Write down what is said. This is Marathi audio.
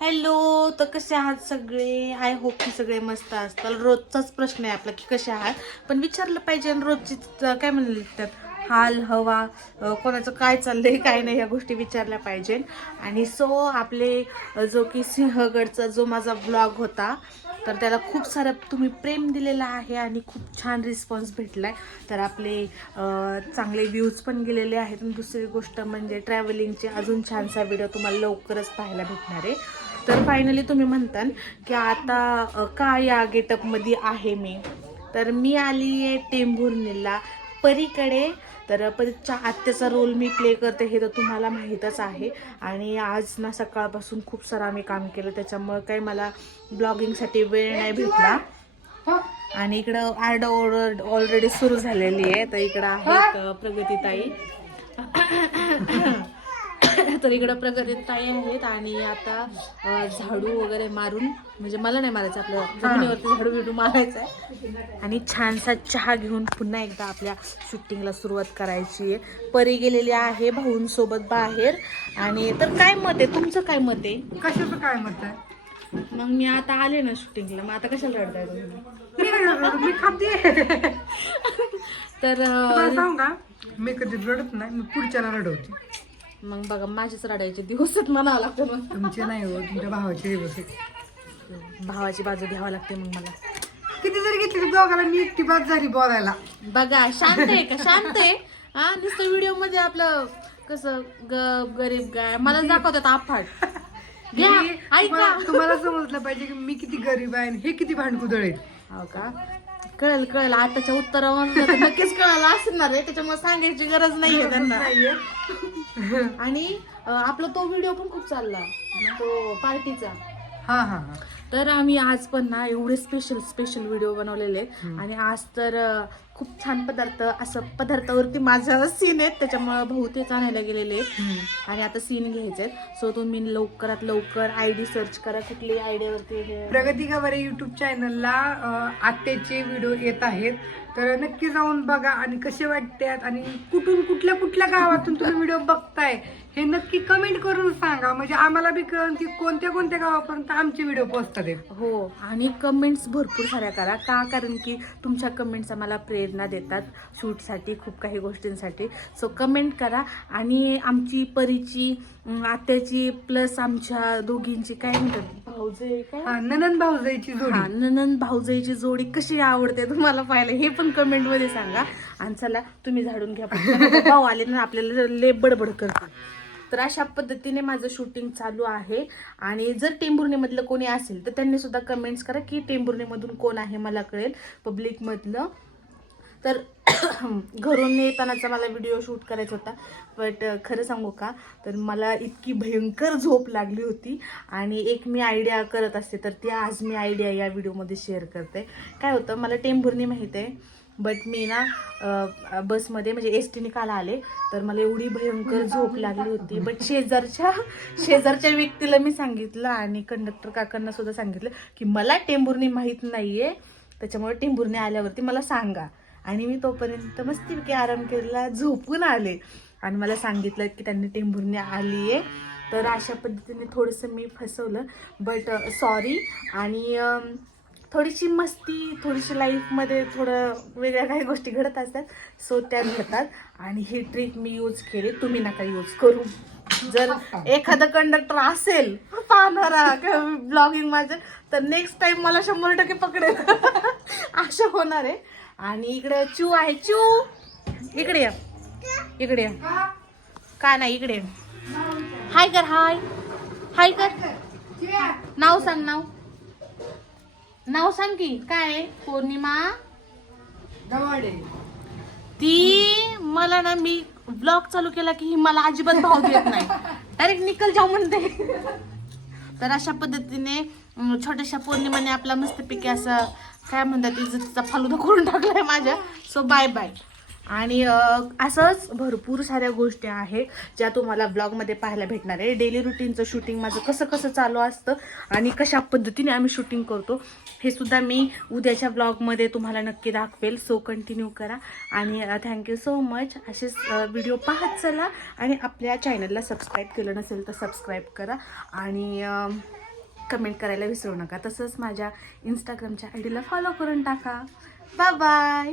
हॅलो तर कसे आहात सगळे? आय होप की सगळे मस्त असतात रोजचाच प्रश्न आहे आपला की कसे आहात? पण विचारलं पाहिजे आणि रोजची काय म्हणले त्यात हाल हवा कोणाचं काय चाललंय काय नाही ह्या गोष्टी विचारल्या पाहिजे. आणि सो आपले जो की सिंहगडचा जो माझा ब्लॉग होता तर त्याला खूप सारं तुम्ही प्रेम दिलेलं आहे आणि खूप छान रिस्पॉन्स भेटला आहे तर आपले चांगले व्ह्यूज पण गेलेले आहेत. आणि दुसरी गोष्ट म्हणजे ट्रॅव्हलिंगचे अजून छानसा व्हिडिओ तुम्हाला लवकरच पाहायला भेटणार आहे. तर फायनली तुम्ही म्हणता की आता का या गेटअपमध्ये आहे मी? तर मी आली आहे टेंभुर्णीला परीकडे. तर परीच्या आत्याचा रोल मी प्ले करते हे तर तुम्हाला माहीतच आहे. आणि आज ना सकाळपासून खूप सारं आम्ही काम केलं त्याच्यामुळे काही मला ब्लॉगिंगसाठी वेळ नाही भेटला. आणि इकडं आरडा ऑर्डर ऑलरेडी सुरू झालेली आहे. तर इकडं आहेत प्रगतीताई. तर इकडं प्रगतीताई आहेत आणि आता झाडू वगैरे मारून म्हणजे मला नाही मारायचं आपल्या जमिनीवरती झाडू बिडू मारायचा आहे आणि छानसा चहा घेऊन पुन्हा एकदा आपल्या शूटिंगला सुरुवात करायची आहे. परी गेलेली आहे भाऊंसोबत बाहेर. आणि तर काय मत आहे? तुमचं काय मत आहे? कशाचं काय मत आहे? मग मी आता आले ना शूटिंगला. मग आता कशाला रडताय तुम्ही? मी खाते. तर सांगू का? मी कधी रडत नाही मी पुढच्याला रडवते. मग बघा माझेच रडायचे दिवस आहेत म्हणावं लागतं मग तुमचे नाही हो तुमच्या भावाचे दिवस आहेत. भावाची बाजू घ्यावं लागते मग मला. किती जरी घेतली तरी दोघाला मी एकटी बाद झाली बोलायला. बघा शांत आहे का? शांत आहे. हा नुसतं व्हिडिओमध्ये आपलं कसं ग गरीब गाय. मला दाखवतात आफाट. घ्या मी- ऐका. तुम्हाला- तुम्हाला समजलं पाहिजे की मी किती गरीब आहे आणि हे किती भांडकुदळ आहेत. हो का? कळेल कळेल. आताच्या उत्तरावर तर नक्कीच कळालं असणार आहे त्याच्यामुळे सांगायची गरज नाहीये त्यांना. नाहीये. आणि अं, आपला तो व्हिडिओ पण खूप चालला. तो पार्टीचा. हा हा हा. तर आम्ही आज पण ना एवढे स्पेशल स्पेशल व्हिडिओ बनवलेले. आहेत आणि आज तर खूप छान पदार्थ असं पदार्थावरती माझा सीन आहेत त्याच्यामुळे तेच आणायला गेलेले आहेत. आणि आता सीन घ्यायचे सो तुम्ही लवकरात लवकर आय डी सर्च करा कुठली आयडियावरती प्रगती गावारे युट्यूब चॅनलला आत्याचे व्हिडिओ येत आहेत. तर नक्की जाऊन बघा आणि कसे वाटतात आणि कुठून कुठल्या कुठल्या गावातून तुम्ही व्हिडिओ बघताय हे नक्की कमेंट करून सांगा. म्हणजे आम्हाला बी कळन की कोणत्या कोणत्या गावापर्यंत आमचे व्हिडिओ पोहोचतात. आहेत. हो. आणि कमेंट्स भरपूर साऱ्या करा. का? कारण की तुमच्या कमेंट्स आम्हाला प्रेरणा देतात. शूटसाठी खूप काही गोष्टींसाठी. सो कमेंट करा. आणि आमची परीची आत्याची प्लस आमच्या दोघींची काय म्हणतात? भाऊजे काय? हा ननंद भाऊजाईची हा जोडी ननंद भाऊजाईची जोडी कशी आवडते तुम्हाला पाहायला हे पण कमेंटमध्ये सांगा. आणि चला तुम्ही झाडून घ्या. पटकन. भाऊ आले ना आपल्याला लय बडबड करते तर अशा पद्धतीने माझं शूटिंग चालू आहे. आणि जर टेंभुर्णीमधलं कोणी असेल तर त्यांनी सुद्धा कमेंट्स करा की टेंभुर्णीमधून कोण आहे मला कळेल पब्लिकमधलं तर घरून येतानाचा मला व्हिडिओ शूट करायचा होता बट खरं सांगू का? तर मला इतकी भयंकर झोप लागली होती आणि एक मी आयडिया करत असते तर ती आज मी आयडिया या व्हिडिओमध्ये शेअर करते. काय होतं मला टेंभुर्णी माहीत आहे. बट मी ना बसमध्ये म्हणजे एस टीने काल आले तर मला एवढी भयंकर झोप लागली होती. बट शेजारच्या शेजारच्या व्यक्तीला मी सांगितलं आणि कंडक्टर काकांना सुद्धा सांगितलं की मला टेंभुर्णी माहीत नाहीये त्याच्यामुळे टेंभुर्णी आल्यावरती मला सांगा. आणि मी तोपर्यंत मस्तीपैकी आराम केला झोपून आले. आणि मला सांगितलं की त्यांनी टेंभुर्णी आली आहे तर अशा पद्धतीने थोडंसं मी फसवलं. बट सॉरी आणि थोडीशी मस्ती थोडीशी लाईफमध्ये थोडं वेगळ्या काही गोष्टी घडत असतात. सो त्या घडतात. आणि ही ट्रिक मी यूज केली. तुम्ही नका यूज करू. जर एखादा कंडक्टर असेल पाहणारा ब्लॉगिंग माझं तर नेक्स्ट टाइम मला शंभर टक्के पकडेल. असं होणार आहे. आणि इकडे चू आहे. चू! इकडे या. इकडे या. काय नाही? इकडे. हाय कर हाय हाय कर. नाव सांग नाव. नाव सांग की काय आहे? पौर्णिमा? गवाडे. ती मला ना मी ब्लॉग चालू केला की ही मला अजिबात भाव देत नाही. डायरेक्ट निकल जाऊ म्हणते. तर अशा पद्धतीने अं, छोट्याशा पौर्णिमाने आपला मस्तपैकी असं काय म्हणतात इज्जतीचा फालुदा करून टाकलाय माझ्या. सो बाय बाय आणि असंच भरपूर साऱ्या गोष्टी आहेत ज्या तुम्हाला ब्लॉगमध्ये पाहायला भेटणार आहे. डेली रुटीनचं शूटिंग माझं कसं कसं चालू असतं आणि कशा पद्धतीने आम्ही शूटिंग करतो हे सुद्धा मी उद्याच्या ब्लॉगमध्ये तुम्हाला नक्की दाखवेल. सो कंटिन्यू करा. आणि थँक्यू सो मच असेच व्हिडिओ पाहत चला. आणि आपल्या चॅनलला सबस्क्राईब केलं नसेल तर सबस्क्राईब करा. आणि कमेंट करायला विसरू नका. तसंच माझ्या इंस्टाग्रामच्या आय डीला फॉलो करून टाका. Bye bye